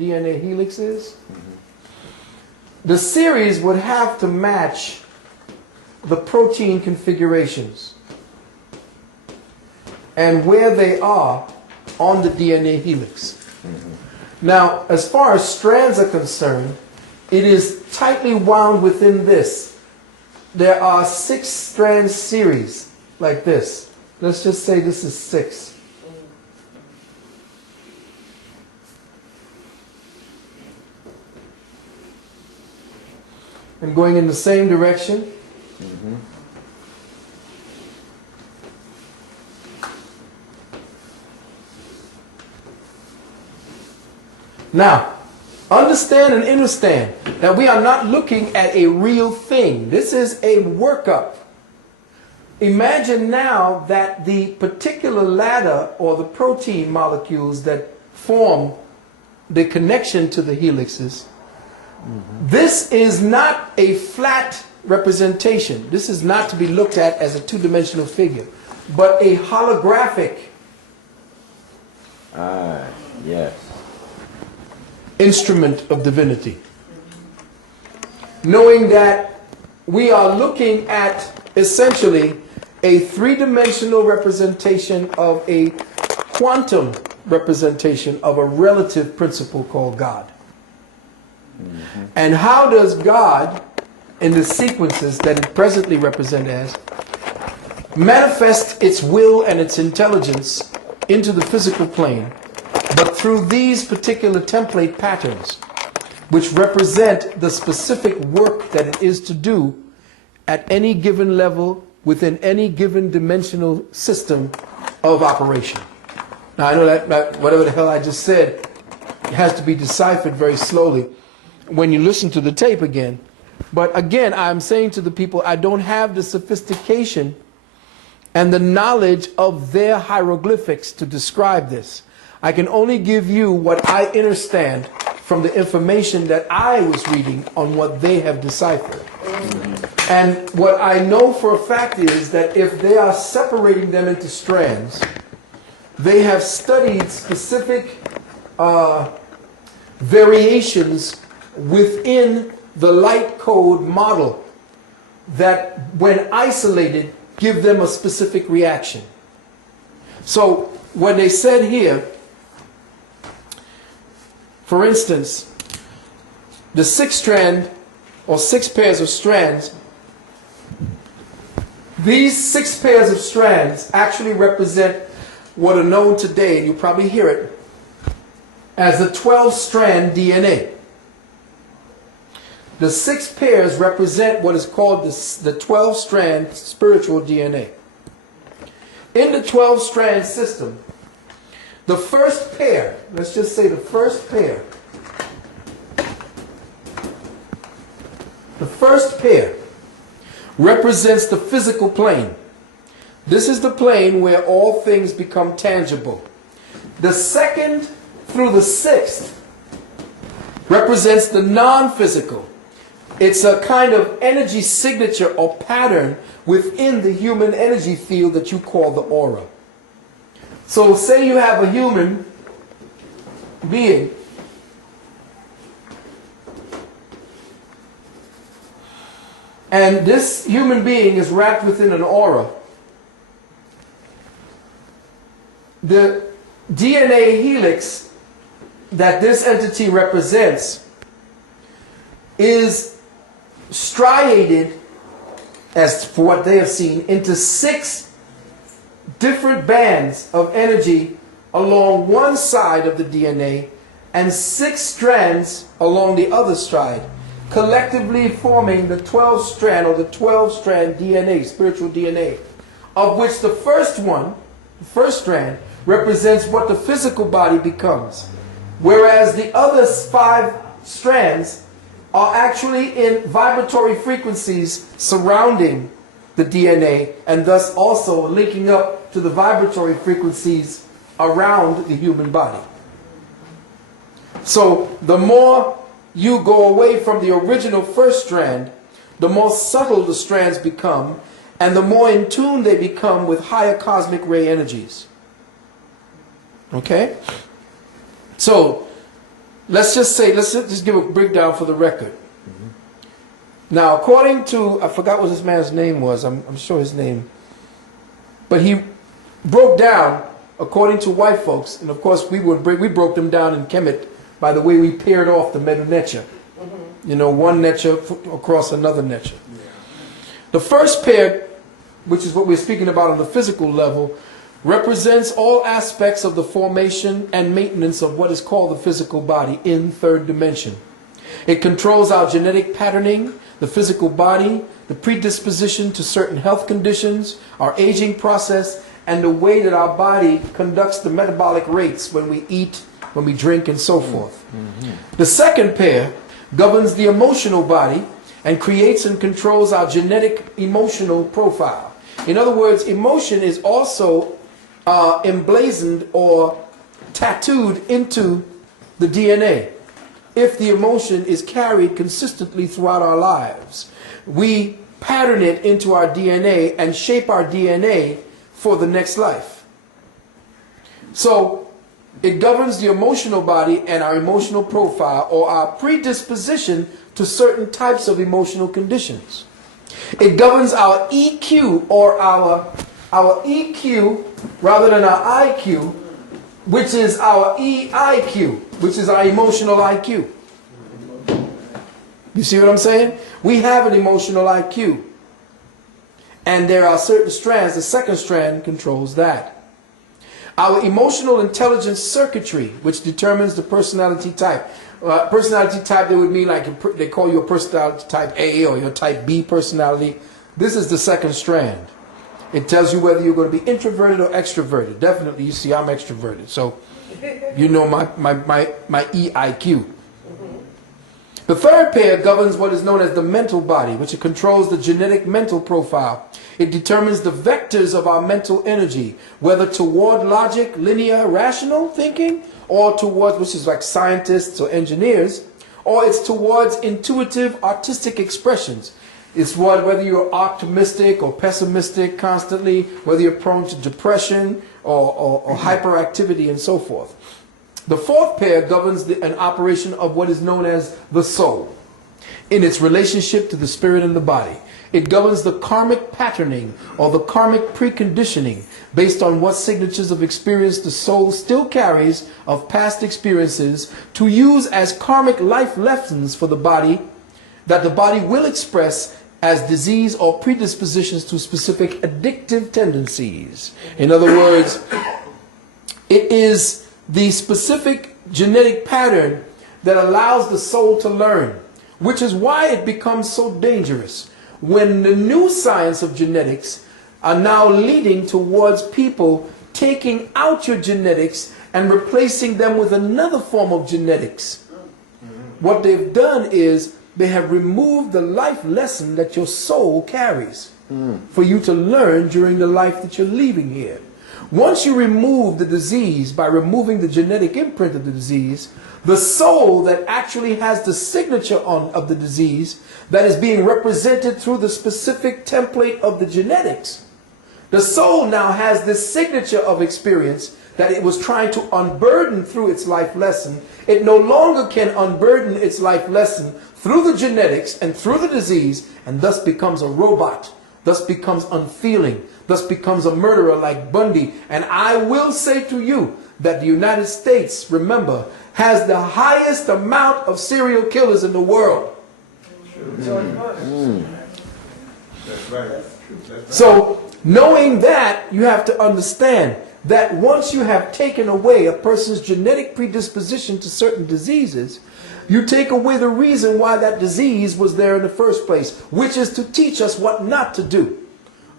DNA helix is, the series would have to match the protein configurations and where they are on the DNA helix. Now, as far as strands are concerned, it is tightly wound within this. There are 6 strand series like this. Let's just say this is 6. And going in the same direction. Now, understand and understand that we are not looking at a real thing. This is a workup. Imagine now that the particular ladder or the protein molecules that form the connection to the helixes, this is not a flat representation. This is not to be looked at as a two-dimensional figure, but a holographic yes. instrument of divinity. Knowing that we are looking at essentially a three-dimensional representation of a quantum representation of a relative principle called God. And how does God, in the sequences that it presently represents as, manifest its will and its intelligence into the physical plane, but through these particular template patterns, which represent the specific work that it is to do at any given level within any given dimensional system of operation. Now, I know that whatever the hell I just said has to be deciphered very slowly when you listen to the tape again. But again, I'm saying to the people, I don't have the sophistication and the knowledge of their hieroglyphics to describe this. I can only give you what I understand from the information that I was reading on what they have deciphered. And what I know for a fact is that if they are separating them into strands, they have studied specific variations within the light code model that, when isolated, give them a specific reaction. So when they said here, for instance, the 6 strand or 6 pairs of strands, these 6 pairs of strands actually represent what are known today, and you'll probably hear it, as the 12-strand DNA. The 6 pairs represent what is called the 12-strand spiritual DNA. In the 12-strand system, the first pair, let's just say the first pair, represents the physical plane. This is the plane where all things become tangible. The second through the 6th represents the non-physical. It's a kind of energy signature or pattern within the human energy field that you call the aura. So say you have a human being and this human being is wrapped within an aura. The DNA helix that this entity represents is striated, as for what they have seen, into 6 different bands of energy along one side of the DNA and 6 strands along the other side, collectively forming the 12-strand or the 12-strand DNA, spiritual DNA, of which the first one, the first strand, represents what the physical body becomes, whereas the other 5 strands are actually in vibratory frequencies surrounding the DNA and thus also linking up to the vibratory frequencies around the human body. So the more you go away from the original first strand, the more subtle the strands become and the more in tune they become with higher cosmic ray energies. Okay? So let's just give a breakdown for the record. Now, according to, I forgot what this man's name was, I'm sure his name, but he broke down, according to white folks, and of course we broke them down in Kemet by the way we paired off the medu necha. You know, one necha across another necha. The first pair, which is what we're speaking about on the physical level, represents all aspects of the formation and maintenance of what is called the physical body in third dimension. It controls our genetic patterning, the physical body, the predisposition to certain health conditions, our aging process, and the way that our body conducts the metabolic rates when we eat, when we drink, and so forth. The second pair governs the emotional body and creates and controls our genetic emotional profile. In other words, emotion is also emblazoned or tattooed into the DNA. If the emotion is carried consistently throughout our lives, we pattern it into our DNA and shape our DNA for the next life. So it governs the emotional body and our emotional profile, or our predisposition to certain types of emotional conditions. It governs our EQ, or our EQ rather than our IQ, which is our EIQ, which is our emotional IQ. You see what I'm saying? We have an emotional IQ. And there are certain strands. The second strand controls that. Our emotional intelligence circuitry, which determines the personality type. Personality type, they would mean like they call you a personality type A or your type B personality. This is the second strand. It tells you whether you're going to be introverted or extroverted. Definitely, you see, I'm extroverted. So, you know my EIQ. The third pair governs what is known as the mental body, which controls the genetic mental profile. It determines the vectors of our mental energy, whether toward logic, linear, rational thinking, or towards, which is like scientists or engineers, or it's towards intuitive, artistic expressions. It's whether you're optimistic or pessimistic constantly, whether you're prone to depression or hyperactivity and so forth. The fourth pair governs an operation of what is known as the soul in its relationship to the spirit and the body. It governs the karmic patterning or the karmic preconditioning based on what signatures of experience the soul still carries of past experiences to use as karmic life lessons for the body that the body will express as disease or predispositions to specific addictive tendencies. In other words, it is the specific genetic pattern that allows the soul to learn, which is why it becomes so dangerous when the new science of genetics are now leading towards people taking out your genetics and replacing them with another form of genetics. What they've done is they have removed the life lesson that your soul carries for you to learn during the life that you're leaving here. Once you remove the disease by removing the genetic imprint of the disease, the soul that actually has the signature of the disease that is being represented through the specific template of the genetics, the soul now has this signature of experience that it was trying to unburden through its life lesson. It no longer can unburden its life lesson through the genetics and through the disease, and thus becomes a robot, thus becomes unfeeling, thus becomes a murderer like Bundy. And I will say to you that the United States, remember, has the highest amount of serial killers in the world. That's right. So, knowing that, you have to understand that once you have taken away a person's genetic predisposition to certain diseases, you take away the reason why that disease was there in the first place, which is to teach us what not to do,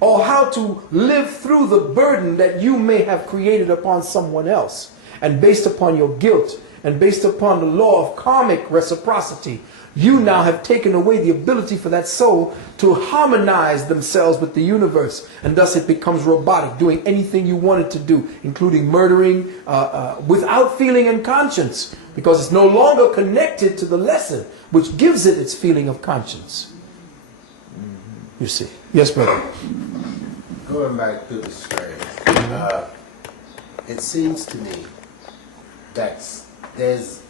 or how to live through the burden that you may have created upon someone else. And based upon your guilt, and based upon the law of karmic reciprocity, you now have taken away the ability for that soul to harmonize themselves with the universe, and thus it becomes robotic, doing anything you want it to do, including murdering without feeling and conscience, because it's no longer connected to the lesson, which gives it its feeling of conscience. You see. Yes, brother. Going back to the strands, it seems to me that there's